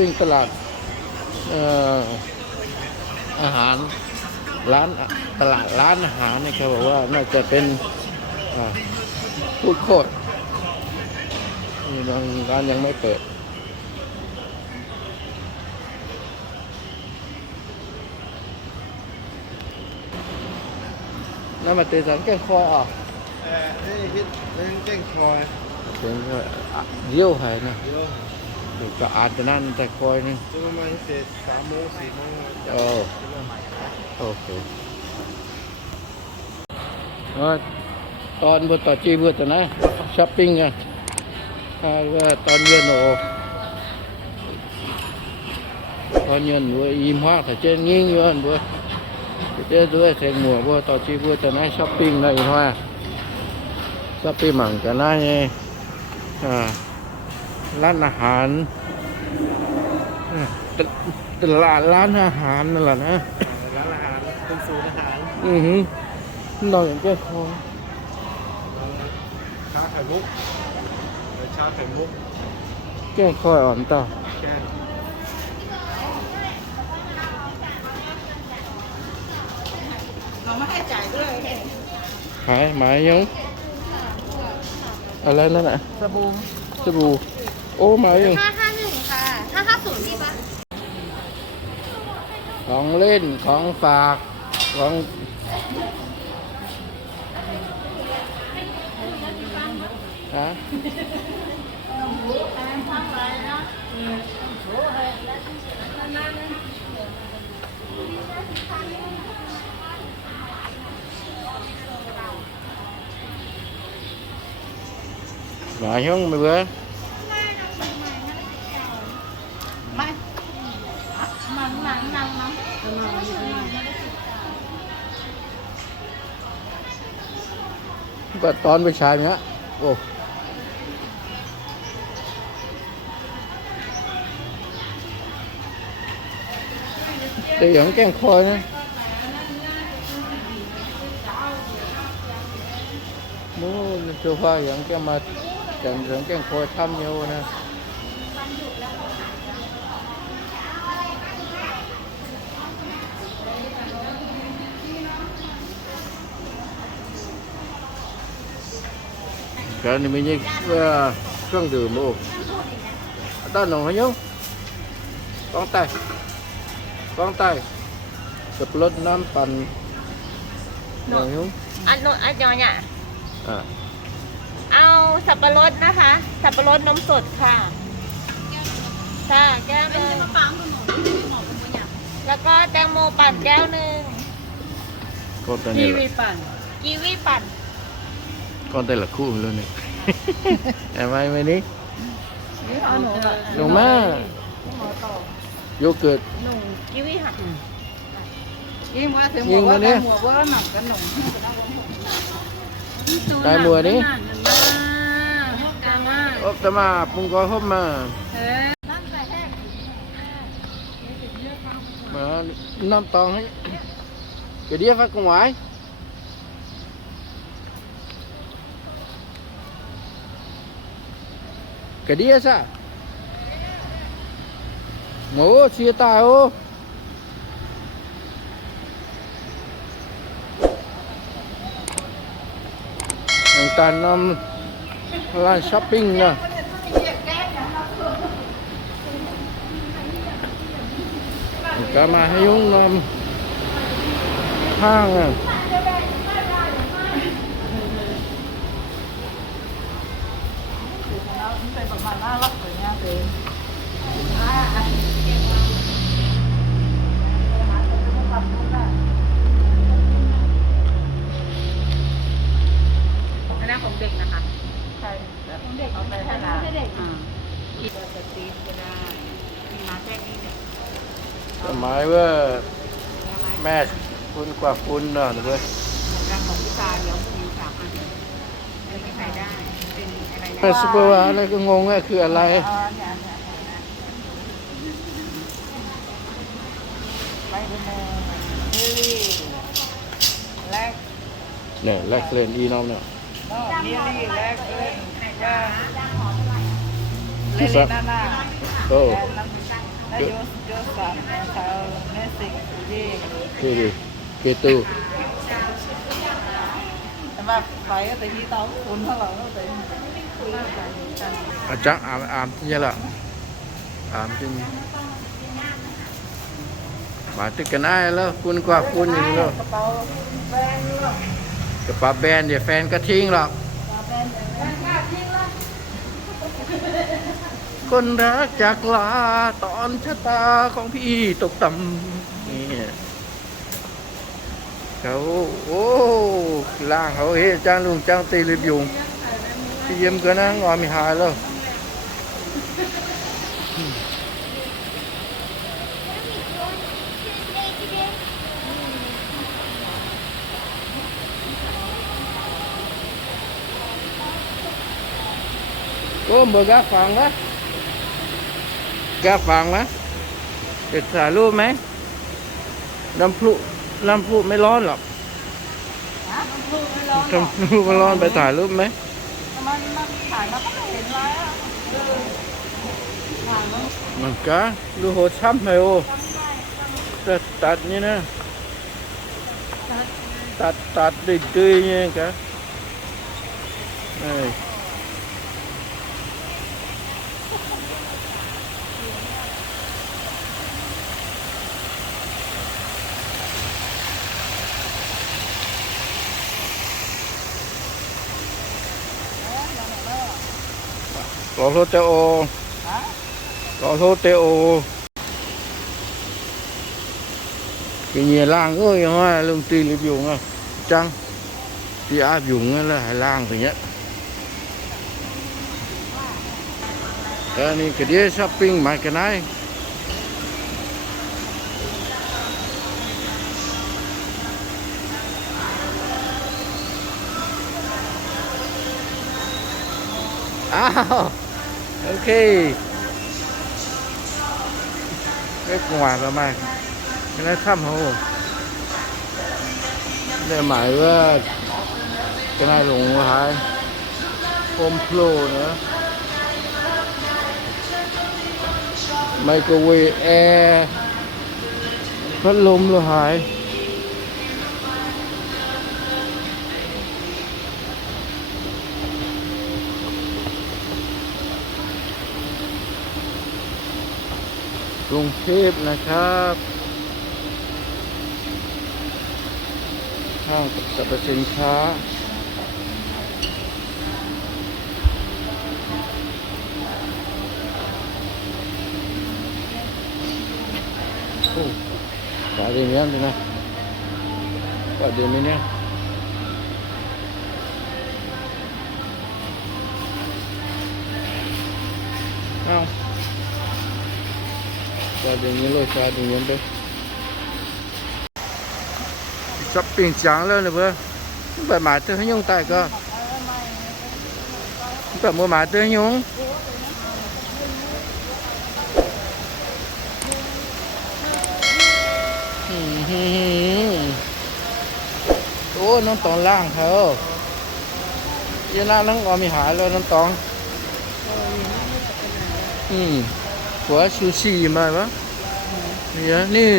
ช้อปปิ้งตลาดอาหารร้านตลาดร้านอาหารนี่เขาบอกว่าน่าจะเป็นฟูดโคตนี่บางร้านยังไม่เปิดน้ำมันเตยสันแก้คอยอะเออนี่คิดเรื่องแจ้งคอยเป็นก็อะเยี่ยวหายนะเดี๋ยว ดี๋ยวก็อาจจะนั่นแต่คอยนึงจะประมาณเสร็จสามโมงสี่โมงจะโอ้จะเริ่มใหม่นะโอเคเออตอนบนต่อจีบนต่อนะช้อปปิ้งอะถ้าว่าตอนเย็นโอตอนเย็นว่าอิ่มมากแต่เจนงิ้งอยู่อันบัวเจนด้วยเสียงหมัวบัวต่อจีบนต่อนะช้อปปิ้งนะอิ่มมากช้อปปิ้งหมั่งกันนะไงอ่า ร้านอาหารอ่าตตลาดร้านอาหารนั่นแหละนะร้านอาหารเป็นศูนย์อาหาร อือหือน้องอย่างแก้คอชาไข่มุกเออชาไข่มุก แก้คอยอ่อนต่อแกงเราไม่ให้จ่ายด้วยขายหมายยังอะไรนั่นน่ะสบู่สบู่ โอ้หมายยังห้าห้าหนึ่งค่ะห้าห้าศูนย์มีปะของเล่นของฝากของฮะหมายยังไม่เบื่อ มังนังนังมั้งก็ตอนไปฉายเนี้ยโอ้แต่อย่างแก้งคอยนะนู้นเสื้อผ้าอย่างแกมาอย่งอย่างแก้งคอยทำเยอะนะ cái này mình như ờ, เครื่องดื่มโอ้ด้านหนองให้ยุ่งกองไตกอง ไตกับรถน้ำปั่นหนองยุ่งอันโนอันยอเนี่ยอ่าเอาสับปะรดนะคะ สับปะรดนมสดค่ะค่ะแก้วหนึ่งแล้วก็แตงโมปั่นแก้วหนึ่ง con tay กี này วี là ปั่นกีวีปั่น con tay là khu luôn này em ai mấy đi นี่เอาหนูแบบ đúng má vô cực หนุ่มกีวีหักยิ่งมาถึงบอกว่าได้หมวกว่าหนักกันหนุ่ม Tại mùa đi. กันมาก ốp ta mà không có hôm mà เออ mà năm toàn ấy cái đĩa phát con ngoài cái đĩa sao ngố chia tay ô. Người ta năm là shopping nè. Cái mà hay uống um, hang à. ใช่ของเด็กเอาไปให้ละอ่าคิดว่าจะตีก็ได้มีมาแค่นี้เนี่ยหมายว่าแม่คุณกว่าคุณเนาะเว้ยรังของพิการเดี๋ยวมีสามอันอันนี้ใครได้ เป็นอะไรนะแม่ซุปเปอร์วาอะไรก็งงว่าคืออะไรอ๋อเนี่ยเนี่ยเนี่ยไปดูโมเฮลี่แลกเนี่ยแลกเลนอีน้องเนี่ย นอกเฮลี่แลกเล่นว่าเล่นนั่นน่ะโอ้แอนน้ำนายกเจ้าสามชาวแม่สิงห์ที่คือดิเกตูแต่ว่าไปก็แต่ที่ต้องคุณเท่าไหร่ก็แต่คุยกันกันอาจังอามอามที่ละอามที่มาตึกกันได้แล้วคุณกว่าคุณอยู่แล้วกระเป๋าแบรนด์หร อกกระเป๋าแบนเดี๋ยวแฟนก็ทิ้งหรอกแบรนด์แบรนด์ค่าทิ้งละคนรักจากลาตอนชะตาของพี่ตกต่ำนี่เขาโอ้ล่างเขาเฮ้จ้างลุงจ้างตีรีบยุงพี่เยี่ยมก็นั่งออมีหายแล้ว โอ้เบอร์กาฟังนะกาฟังนะจะถ่ายรูปไหมน้ำพลุน้ำพลุไม่ร้อนหรอกฮะลูกไม่ร้อนหรอกน้ำพลุไม่ร้อนไปถ่ายรูปไหมมันมันถ่ายมาก็ไม่เห็นอะไรอะเออถ่ายมันมันก็ดูโหดช้ำเลยโอ้ตัดตัดนี่นะตัดตัดดื้อๆเนี่ยก็เอ้ยขอโทษเจ้าโอ ฮะขอโทษเตโอ cái nhà lang ơi hoa lông tì liệp dùng à chăng thì áp dụng á là hải lang thứ nhất cái này cái đĩa shopping mà cái này à ok. Cái ngoài là mà cái này thăm hồ để mãi cái này lủng hai. Ôm pro nữa. Microwave air. Phát lum luôn hai. กรุงเทพนะครับห้างสรรพสินค้าโอ้ปลาเดียวนี้นะปลาดียวนี้เนี่ยเอ้า qua đường nhớ lôi qua đường nhớ đây shopping trắng lên rồi bơ phải 买 tới nhung tại cơ phải mua 买 tới nhung ô nó toàn lang thở giờ nào nó còn bị hại rồi nó toàn ừ หัวซูชิมาวะ เดี๋ยวนี่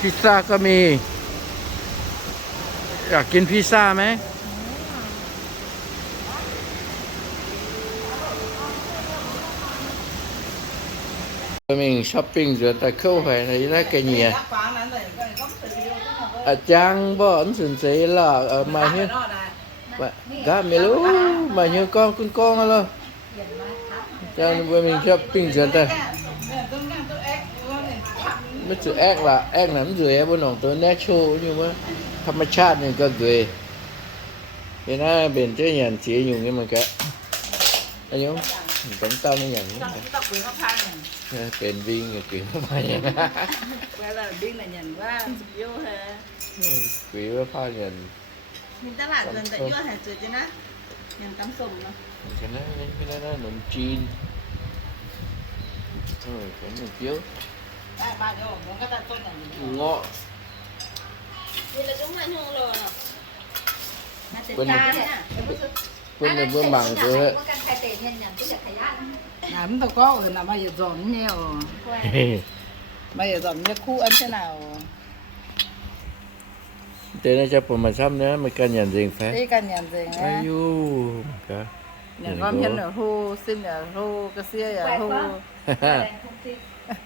พิซซ่าก็มี อยากกินพิซซ่าไหมมิงช้อปปิ้งจะต่เข้าไปในนักเกียอาจารย์บอกอันสุนใจละมาเนี่ยก็ไม่รู้มาเนี่ยก้องคุณก้องอะไรอาจารย์มิงช้อปปิ้งจะต่ đang tôi ép luôn này ไม่ถือแอกละแอกนั้นสวยบนหนองตัวแนชโชอยู่ว่าธรรมชาตินี่ก็สวยเห็นไหมเป็นเจ้าหยันเสียอยู่นี่มันก็อายุเป็นเต้าในอย่างนี้ tóc bị nó phai này เป็นวิ่งอย่างกี่เข้ามาอย่างนั้น Vậy là điên là nhìn quá vô hả คุยว่าผ้าเงิน Nhìn ta lại gần tại vô hả chửi chứ nó Nhìn tắm sùng nó แค่นั้นแค่นั้นขนมจีนเออขนมเกี๊ยว À bà vô muốn cái ta tôn này เงาะนี่เราต้องมาหงเลยเนาะ Mà Bên cha này. nha quân là bữa mảng của hết làm tao có rồi là bây giờ dọn nhiều bây giờ dọn như khu ăn thế nào thế nên cho bọn mà xăm nữa mà cần nhận diện phải đi cần nhận gì nhá ayu cả nhận con nhân ở khu xin ở khu cái xia ở khu đi nhận cả xăm rồi nhận thì nghe mình em qua ừ. mà á tức quý đi ạ như cần nhận thì non luôn cái nào à ừ. À. con con này cái cái xin tôi sẽ bây giờ rồi con này cái xia với nghiệp cho này bữa ผู้โหแต่อย่างน้ำสมบูรณ์ này bữa ต้อนรับไอ้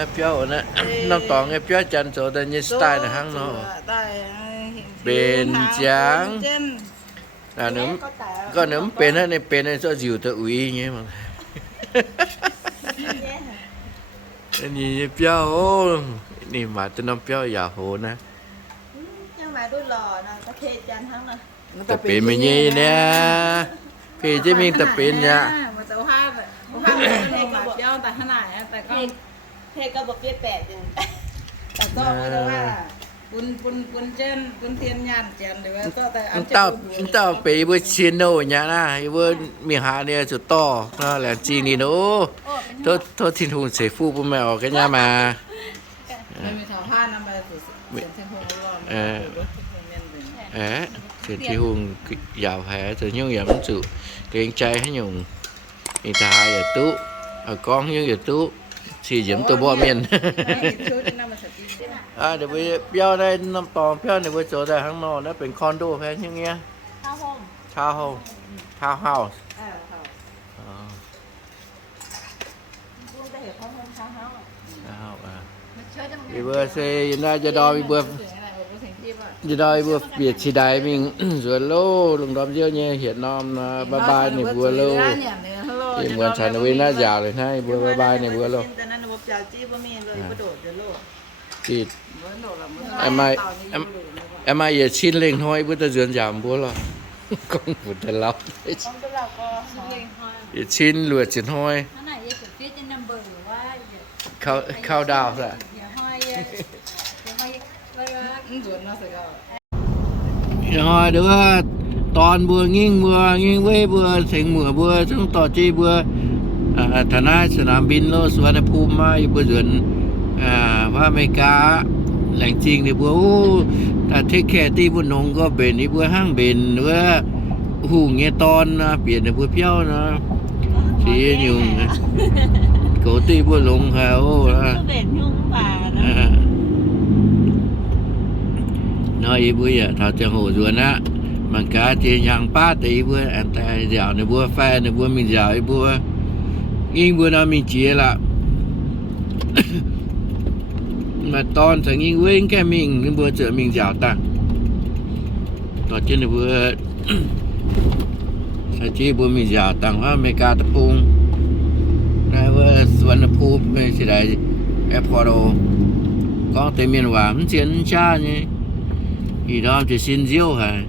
างเนี้ยนะเปี้ยวนะน้องตองไอ้เปี้ยวจันโซแต่ยี่สไตล์นะฮังเนาะ Bên trắng. là nếu ก็แต่ก็ nếu เป็นให้ในเป็นให้ก็อยู่ตัวอุ้ยอย่างเงี้ยมั้งแย่อันนี้เปี้ยวโอ้นี่มาจะน้องเปี้ยวอย่าโหนะยังมาดูหล่อนะประเทศจันทั้งนั้นแต่เป็นไม่ยี่เนี่ยพี่จะมีแต่เป็นเนี่ย mà tao hoa vậy hoa này mà cho tại thế này tại เพล con ง เพลงก็บอกเปี้ยแปดจริง tại to mới đâu à bún bún bún trên bún thiên nhàn chèn để to tại มัน ăn เต้ามันเต้าไปเบอร์ชิโน่เนี่ยนะเบอร์มีหาเนี่ยสุดต่อนะแหละจีนี่โน้โทษโทษทิ้งทุนเสียฟูปุ่มแมวกันยามา mình mình thảo hoa năm bây giờ chuyển thêm hồ lo Ờ. เอ๊ะเสียที่หุ่นยาวแพ้แต่ยังอย่ามันสุเกรงใจให้หยุ่งอีทาอย่าตู้เอากล้องยังอย่าตู้ สี่เหยี่ยมตัวบ่เมียนอ่าเดี๋ยวไปเปี้ยวได้น้ำตองเปี้ยวในไปโจได้ข้างนอกนะเป็นคอนโดแพงอย่างเงี้ยข้าวหอมทาวน์เฮาส์ทาวน์เฮาส์ Ờ, อ๋อพูดแต่เห็นข้าวหอมข้าวเฮาทาวน์เฮาส์อ่าอีเบอร์เซยน่าจะดอยอีเบอร์ Cái này mà có thành tiếp ạ จะดอยอีเบอร์เบียดชีได้มิงสวนโลลุงดอมเยอะเนี่ยเห็นน้อมนะบายบายในบัวโลที่ เหมือนฉันเอาไว้หน้ายาวเลยนะไอ้บัวบายๆในบัวโลแต่นั้นระบบจ่ายจี้บ่มีเลยกระโดดเดี๋ยวโลดที่ em ai em em ai giờ xin lên thôi bữa ta dọn giảm bữa lo con một tay lắm ต้องตลาดก็เลยห้อย giờ xin lùa chuyện thôi อันไหนจะจุดที่ จะนำเบอร์หรือว่าอย่า khao khao đào ra อย่าห้อยอย่าอย่าห้อยไว้ว่า ruột nó sẽ gọi rồi đứa toàn bữa nghiêng bữa nghiêng với bữa thành mưa bữa chúng tỏ chi bữa à, thằng ai sẽ làm pin lo xuống này phum mai bữa dọn à và mấy cá lạnh chinh thì bữa ô ta thích kẻ ti bữa nông có bền thì bữa hang bền nữa hù nghe ton à, biển thì bữa piao nó chỉ nhiều cổ ti bữa lông hào ก็ à เบ็ดยุ่งป่านะ À. nói bây giờ thảo chẳng hồ ruột á mà cá thì nhang ba tỷ bữa anh ta dạo này bữa phe này bữa mình dạo bữa nghiêng bữa nào mình chia là mà ton thì nghiêng quên cái mình cái bữa chợ mình dạo tăng tỏ trên này bữa sao chỉ bữa mình dạo tăng hóa mấy cá tập trung này bữa xuân phú mấy cái này airport có tới miền Nam chiến cha nhé thì đó thì xin diêu hả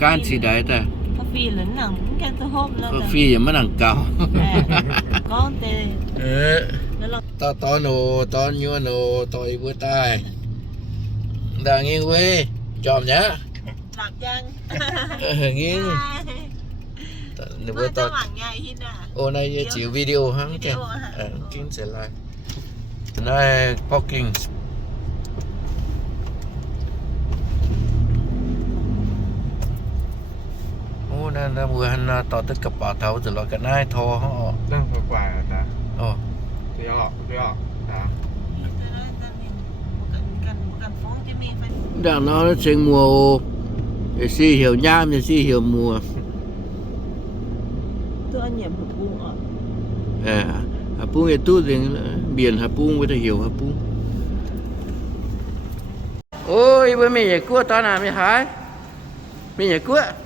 can chỉ đấy ta กาแฟหรือหนังแกจะฮบแล้ว có แต่ phi mà nặng cao ก็เตะแล้วเรา to to nổ to nhua nổ to ý bữa tai đang nghiêng quê chòm nhá หลักยัง Ờ, nghiêng nửa เมื่ bữa อจะ to หวังไงฮิตอะ ô này giờ chịu video hăng kìa Video hả? à, kính sẽ lại này parking ô nè nè vừa hành à, tỏ tất cả bảo thấu từ loại cái này thò họ เรื่องกว่าๆนะ ồ เดี๋ยวออกเดี๋ยวออกนะกันกันกันฟ้องจะมีไฟ đang nó sinh mùa để si hiểu nham thì si hiểu mùa ตัวอันเหยียบหัวกุ้งอะ à hà pung thì tu thì biển hà pung với hiểu hà pung ôi bữa mình nhảy cua tao nào mới hái mình nhảy cua tay mình nhảy cua ô Đơn ไปนิดนึงนะหนึ่งข้องตรงดาวดัสานเนอะเอเลเวเตอร์ตรงห้องน้ำอะสองแกนตุ้ตองมิงว่าน้ำพอกิ้งโ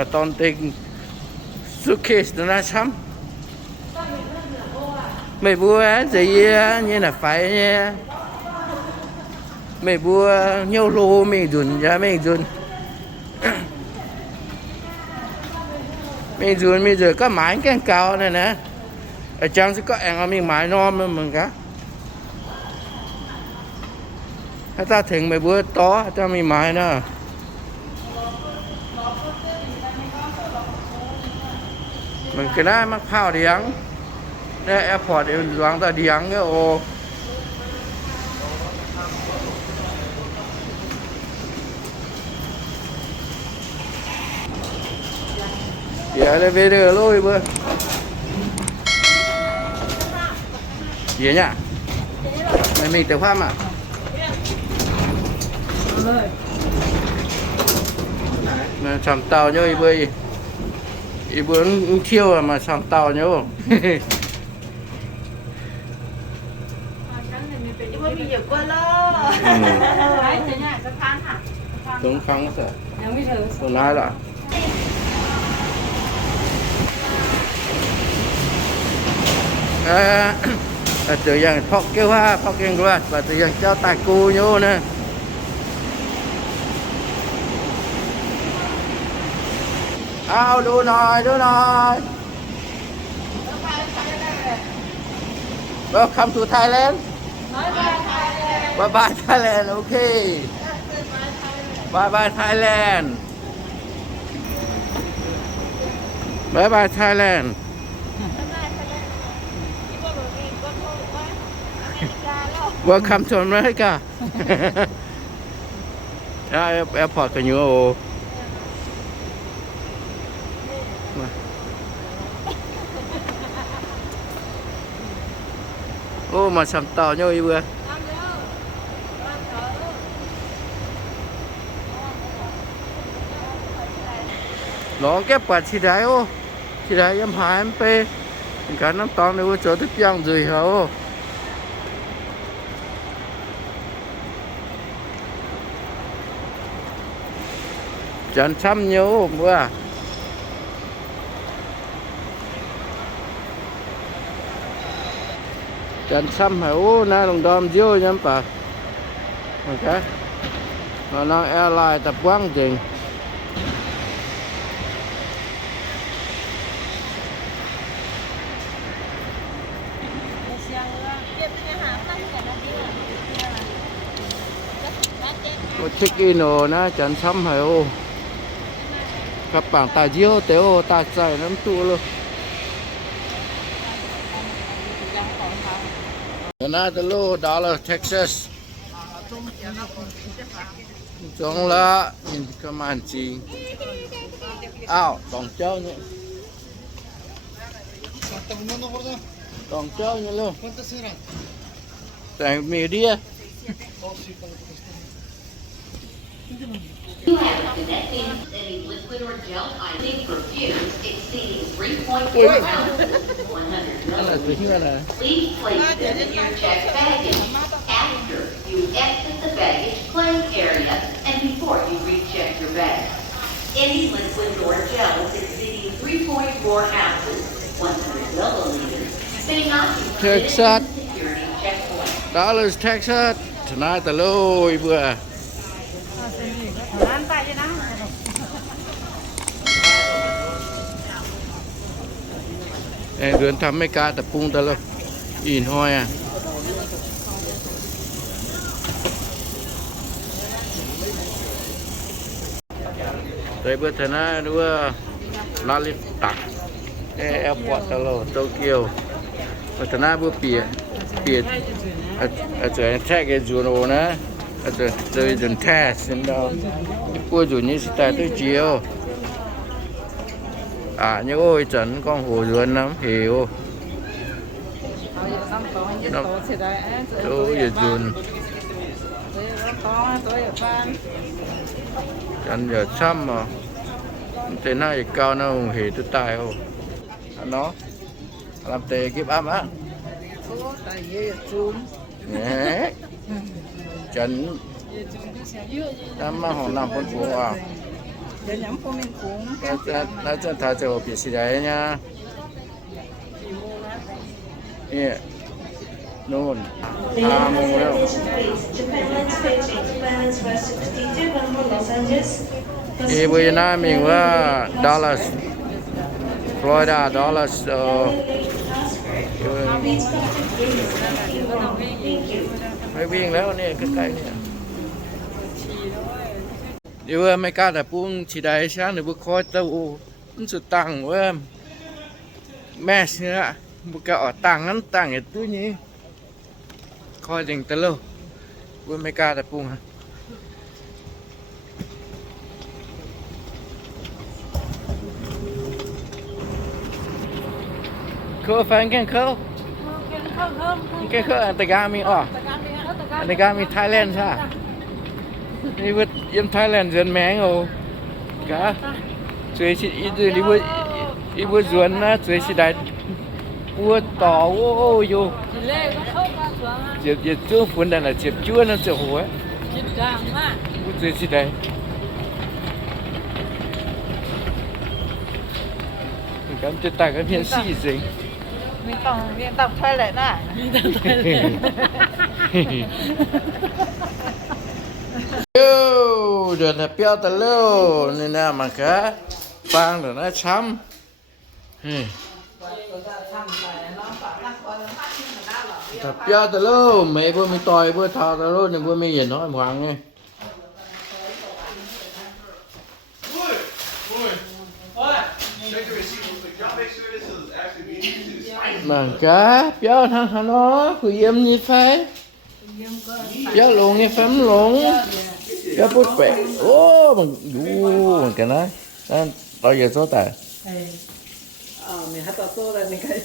ะตอนเต็งสุเคสนะช้ำ mấy bữa gì như là phải nha mấy bữa nhau lô mình dùn ra mình dùn mình dùn mình giờ có mái cái cao này nè ở trong sẽ có ăn mình mái non mà mình cả hay ta thỉnh mấy bữa to cho mình mái nữa mình cái này mắc phao đi ăn เนี่ยแอร์พอร์ตเอ็นหลังตาเดียงเนี่ยโอเดี๋ยวเลยไปเรือลุยเบอร์เดี๋ยวเนี่ยไม่มีแต่ความอะ มาทำเตาเยอะอีเบอร์อีเบอร์เที่ยวมาทำเตาเยอะที่ว่ามี เอะกว่าล่อไว้จะเนี่ยสะพานค่ะถึงครั้งสิยังไม่ถึงตรงนั้นล่ะเออแต่ตัวย่ายวว่าพอกเก่งกว่าแต่ตัวอย่างเจ้าตายกูโย่นะเอาดูหน่อยดูหน่อย Welcome to Thailand Bye bye Thailand okay Bye bye Thailand Bye bye Thailand ที่ว่าแบบมีก็โทษว่าอเมริกาแล้ว Welcome to America อ่าแอร์พอร์ตกันอยู่โอ โอ้มาสัมต่อเนาะอีเบื่อร้องแก้ปัดที่ใดโอ้ที่ จันซ้ำหาโอ้นะลงดอมเยอะยังปะโอเคเาลองแอร์ไลน์ตับว่างจริงก็เช็คอินโอนะจันซ้ำหาโอ้กับปางตาเยอะเตโอตาใจน้ำตัวเลย ta chạy lắm tụ luôn dollar Texas. Trong là nhìn cái màn chi. Ao, tổng châu nhé Tổng châu nhé luôn. Tại mì đi You have connecting any liquid or gel item perfumes exceeding 3.4 ounces, 100 Đó là milliliters. tính ra là Please place them in your checked baggage after you exit the baggage claim area and before you recheck your bag. Any liquid or gels exceeding 3.4 ounces, 100 milliliters, may not be permitted in Texas. the security checkpoint. Dallas, Texas Tonight the lôi Ê, เดือนทำไม่กล้าแต่ปรุงแต่ละอินห้อยอะใส่เบอร์ธนาด้วยลาลิตักแอร์พอร์ตตลอดโตเกียวเบอร์ธนาบัวเปียเปียอาจจะแท็กเอจูโนนะอาจจะเจอจนแท้สินดาวที่ปัวอยู่นี่สไตล์ตัวเจียว à những ôi trấn con hồ dưới lắm hiểu nó chỗ dưới dùn. Chân giờ xăm mà. Thế này cao nó không hề tôi tài không nó. Làm tề kiếp âm á. Chân đám mà họ làm con phố à? Mà họ làm con phụ à Để nhắm của mình cũng Nó chân Nó chân thả cho bị xì đấy nha Nè Nôn À mù đâu Thì bây giờ nay mình ว่า Dallas Florida Dallas ờ ừ, ไม่วิ่งแล้วเนี่ยใกล้ๆเนี่ย เดี๋ยวไม่กล้าแต่ปุ้งชีได้ช่างหรือบุคอยตู้มันสุดตังเว้ยแม่เชื่อบุกกะออกตังนั้นตังไอ้ตู้นี้คอยจึงตะลุเว้ยไม่กล้าแต่ปุ้งฮะเคอแฟนกันเคอ Không, không, không. cái khởi anh ta gà mi ở anh ta gà mi Thailand He would in Thailand dân mẹ ngô Cả Rồi chị ít rồi đi bước Đi bước ruộng á Rồi chị đại Bua tỏ ô ô vô Chiếc chiếc chúa phun đàn là chiếc chúa nó chiếc hồ ấy Chiếc đàn mà Rồi chị đại Cảm chết ta cái miếng xì dính มีตังมีตังไทยแหละน่ะมีตังไทยแหละ เดินเปียวตะเร็วนี่นะมันก็ฟังเดี๋ยวนะช้ำนี่เปียวตะเร็ไม่เพื่อไม่ต่อยเพื่อทาตะเร็เนี่ยเพื่อไม่เห็นน้อยหวังไงมันก็เปียวทางฮานอคือเยี่ยมนี่ไฟเปียวลงนี่แฟมหลง thằng hắn nó, cứ yếm như phải. Piao luôn như phém luôn. Piao bút bẹ. Ô, mà du, mà cái này. Đó, bao giờ số tài. Ờ mình hát tỏ tô là mình cái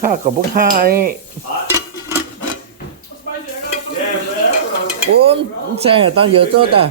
ข้ากับพวกข้าไอ้โอ้ยแซ่ตั้งเยอะโจ้แต่